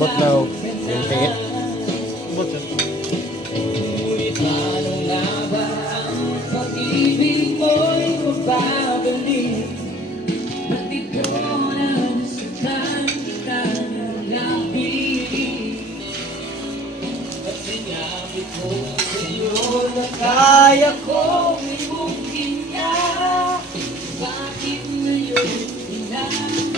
But now, yung tingit. But yun. Kaya kong ibugin niya. Bakit ngayon